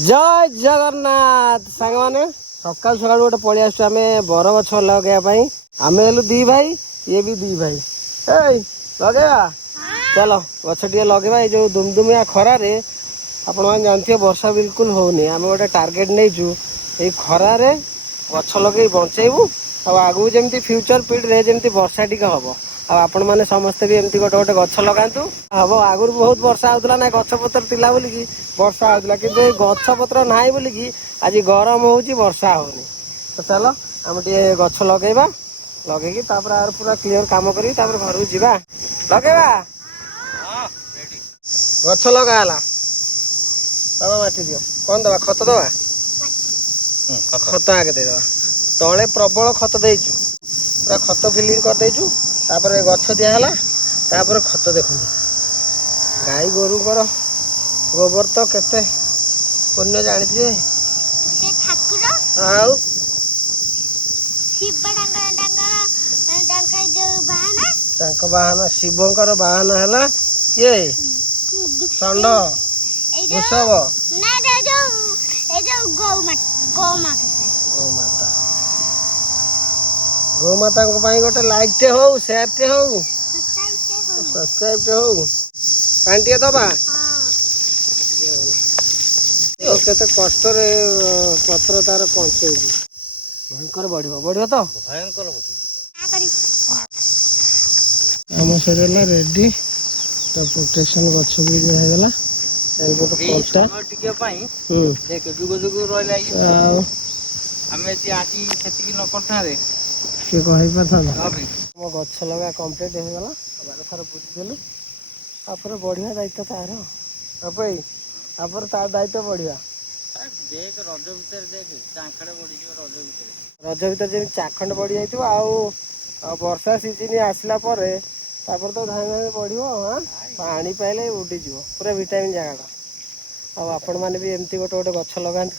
जय जगन्नाथ सांग मैंने सकाल सकाल गोटे पलि आस बर गछ लगे आम हेलु दी भाई ये भी दी भाई लगेगा चलो गछ टे लगे ये जो दुमदुमिया खरार आपण मैंने जानते वर्षा बिल्कुल होनी आम गोटे टार्गेट नहीं खरार गछ लगे बचेबू आगू जमी फ्यूचर पीढ़ी जमी वर्षा टी हम आपण मैंने समस्ते भी एमती गोटे गोटे गछ लगातु हम आगुरी बहुत वर्षा होता ना गछ पत्र थिला बोलिकी वर्षा होता कि गछ पत्र ना बोलिकी आज गरम होची वर्षा होनी तो चलो आम टे गछ लगेबा लगे पूरा क्लीयर काम करी घर को जीवा लगेबा गछ लगाला दबा माटी दियो कौन दबा खत दबा खत आगे देवा तले प्रबल खत देचु पूरा खत फिलिंग कर देचु तापर गछ दिहला तापर खत देखु गाई गोरुकर गोबर तो केते पुण्य जानी आउ बाहाना शिवंकर बाहाना है किए षंड वृषभ गौमाता गोटे लाइक टे हो शेयर टे हो सब्सक्राइब टे हो पानी टे दबा केते कष्ट रे पत्र तार पंचे भयंकर बढ़िबो बढ़िबो तो भयंकर आम सरेला रेडी तो प्रोटेक्शन गछ भी दिगला एलबोट कोटा टिके पई देख जुग जुग रहला आ हमें जे आजी सेति न कोठा रे के कहि पथा हम गछ लगा कंप्लीट हो गला बार थर बुझ देलु तापर बढ़िया दायित्व तार अपई तापर तार दायित्व बढ़िया देख रज भीतर देख चाखड़ बढ़ी रज भीतर जे चाखंड बढ़ी जाइतो आ वर्षा सीजन आसला परे तापर तो धान धान बढ़ियो हां पानी पाइले उडी जीवो पूरा विटामिन जगह आ आपण माने भी एमती गोटे गोटे गछ लगान